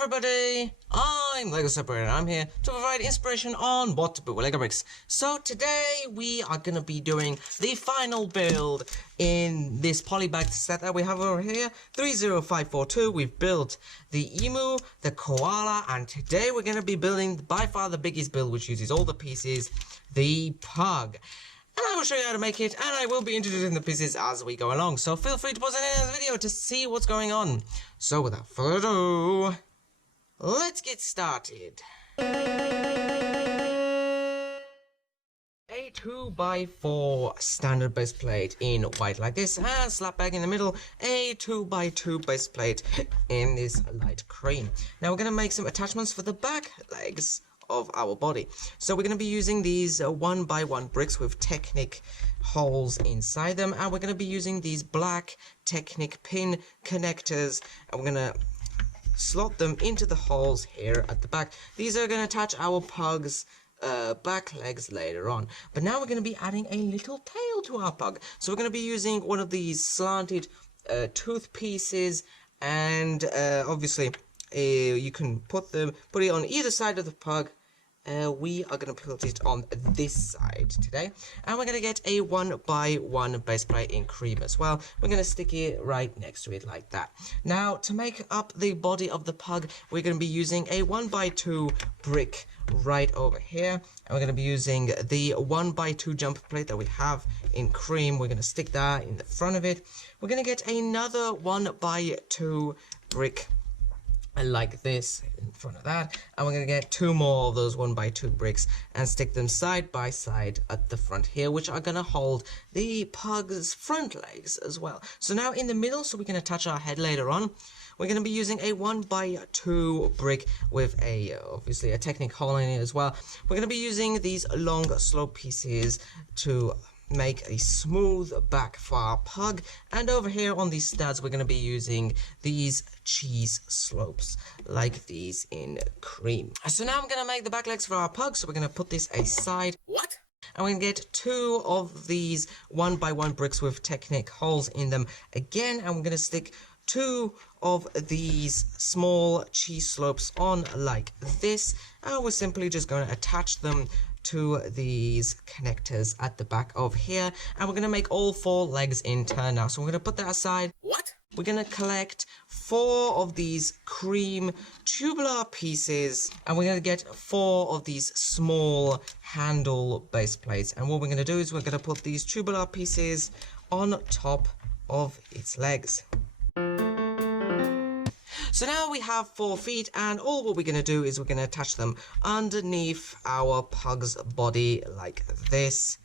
everybody, I'm LEGO Separator and I'm here to provide inspiration on what to build with LEGO bricks. So today we are going to be doing the final build in this polybag set that we have over here, 30542. We've built the emu, the koala, and today we're going to be building by far the biggest build, which uses all the pieces, the pug. And I will show you how to make it, and I will be introducing the pieces as we go along. So feel free to pause in the video to see what's going on. So without further ado, let's get started. A 2x4 standard base plate in white like this, and slap bag in the middle, a 2x2 base plate in this light cream. Now we're going to make some attachments for the back legs of our body. So we're going to be using these 1x1 bricks with Technic holes inside them, and we're going to be using these black Technic pin connectors, and we're going to slot them into the holes here at the back. These are going to attach our pug's back legs later on. But now we're going to be adding a little tail to our pug. So we're going to be using one of these slanted tooth pieces, and obviously you can put it on either side of the pug. We are going to put it on this side today, and we're going to get a 1x1 base plate in cream as well. We're going to stick it right next to it like that. Now, to make up the body of the pug, we're going to be using a 1x2 brick right over here, and we're going to be using the 1x2 jumper plate that we have in cream. We're going to stick that in the front of it. We're going to get another 1x2 brick like this in front of that, and we're going to get two more of those 1x2 bricks and stick them side by side at the front here, which are going to hold the pug's front legs as well. So now in the middle, so we can attach our head later on, we're going to be using a 1x2 brick with obviously a Technic hole in it as well. We're going to be using these long slope pieces to make a smooth back for our pug, and over here on these studs we're going to be using these cheese slopes like these in cream. So now I'm going to make the back legs for our pug, so we're going to put this aside. What? And we're going to get two of these 1x1 bricks with Technic holes in them again, and we're going to stick two of these small cheese slopes on like this, and we're simply just going to attach them to these connectors at the back of here, and we're going to make all four legs in turn now. So we're going to put that aside. What? We're going to collect four of these cream tubular pieces, and we're going to get four of these small handle base plates, and what we're going to do is we're going to put these tubular pieces on top of its legs. So now we have 4 feet, and all what we're going to do is we're going to attach them underneath our pug's body like this,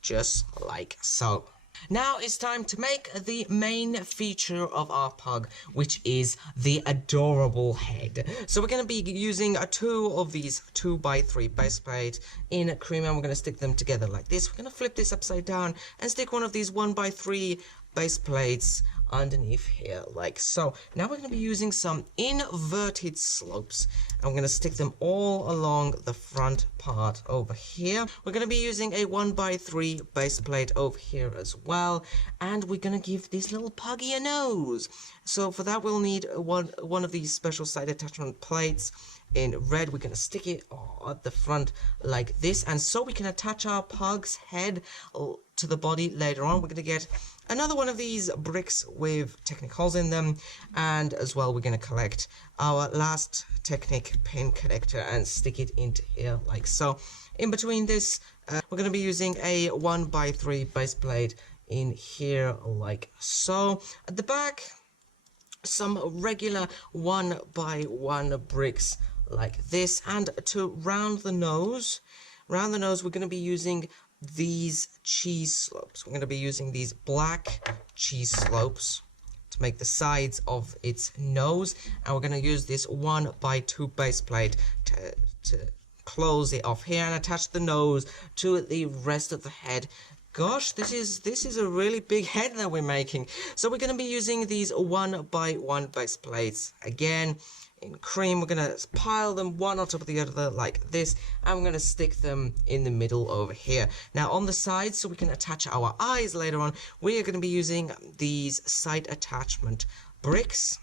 just like so. Now it's time to make the main feature of our pug, which is the adorable head. So we're going to be using two of these 2x3 base plates in cream, and we're going to stick them together like this. We're going to flip this upside down and stick one of these 1x3 base plates underneath here like so. Now we're going to be using some inverted slopes, and we're going to stick them all along the front part over here. We're going to be using a 1x3 base plate over here as well, and we're going to give this little puggy a nose. So for that we'll need one of these special side attachment plates in red. We're going to stick it at the front like this, and so we can attach our pug's head to the body later on. We're going to get another one of these bricks with Technic holes in them, and as well we're going to collect our last Technic pin connector and stick it into here like so. In between this we're going to be using a 1x3 base plate in here like so. At the back, some regular 1x1 bricks like this, and to round the nose we're going to be using these cheese slopes. We're going to be using these black cheese slopes to make the sides of its nose, and we're going to use this 1x2 base plate to close it off here and attach the nose to the rest of the head. Gosh, this is a really big head that we're making. So we're going to be using these 1x1 base plates again in cream. We're going to pile them one on top of the other like this, and we're going to stick them in the middle over here. Now on the sides, so we can attach our eyes later on, we are going to be using these side attachment bricks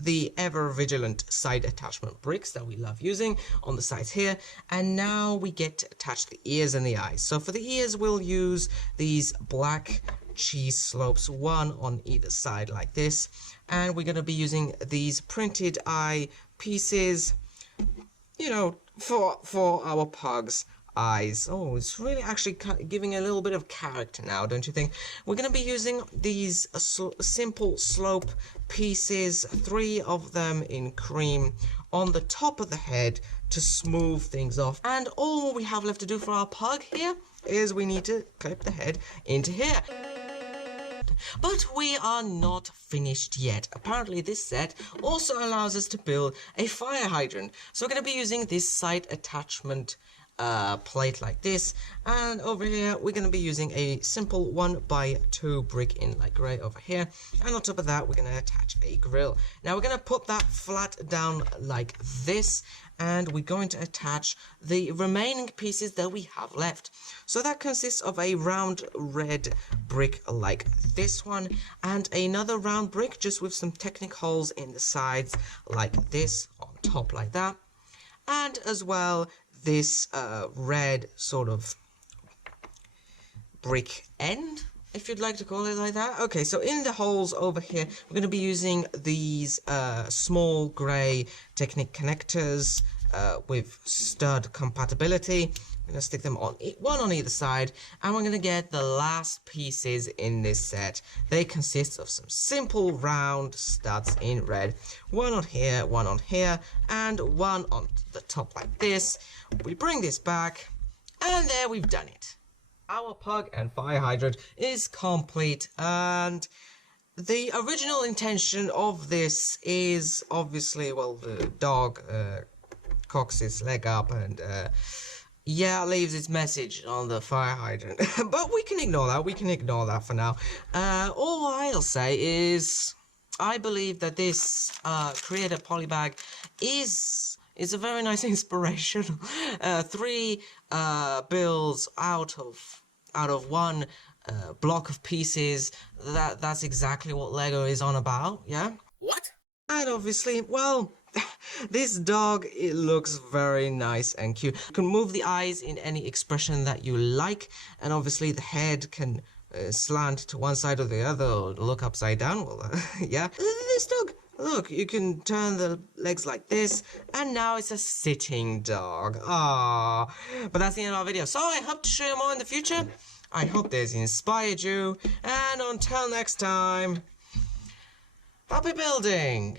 the ever vigilant side attachment bricks that we love using on the sides here, and now we get to attach the ears and the eyes. So for the ears, we'll use these black cheese slopes, one on either side like this, and we're going to be using these printed eye pieces, you know, for our pug's eyes. Oh, it's really actually giving a little bit of character now, don't you think? We're going to be using these simple slope pieces, 3 of them in cream, on the top of the head to smooth things off. And all we have left to do for our pug here is we need to clip the head into here. But we are not finished yet. Apparently this set also allows us to build a fire hydrant. So we're going to be using this side attachment plate like this, and over here we're going to be using a simple 1x2 brick in light grey over here, and on top of that we're going to attach a grill. Now we're going to put that flat down like this, and we're going to attach the remaining pieces that we have left. So that consists of a round red brick like this one, and another round brick just with some Technic holes in the sides like this, on top like that, and as well this red sort of brick end, if you'd like to call it like that. Okay, so in the holes over here, we're going to be using these small grey Technic connectors with stud compatibility. I'm going to stick them on one on either side, and we're going to get the last pieces in this set. They consist of some simple round studs in red, one on here, and one on the top like this. We bring this back, and there we've done it. Our pug and fire hydrant is complete, and the original intention of this is obviously, well, the dog cocks its leg up and yeah, leaves its message on the fire hydrant. But we can ignore that, for now. All I'll say is I believe that this creator Polybag is a very nice inspiration. 3 builds out of one block of pieces. That's exactly what Lego is on about, yeah? What? And obviously, well, this dog, it looks very nice and cute. You can move the eyes in any expression that you like, and obviously the head can slant to one side or the other, or look upside down. Well, yeah. This dog, look, you can turn the legs like this, and now it's a sitting dog. Ah, but that's the end of our video. So I hope to show you more in the future. I hope this inspired you, and until next time, happy building!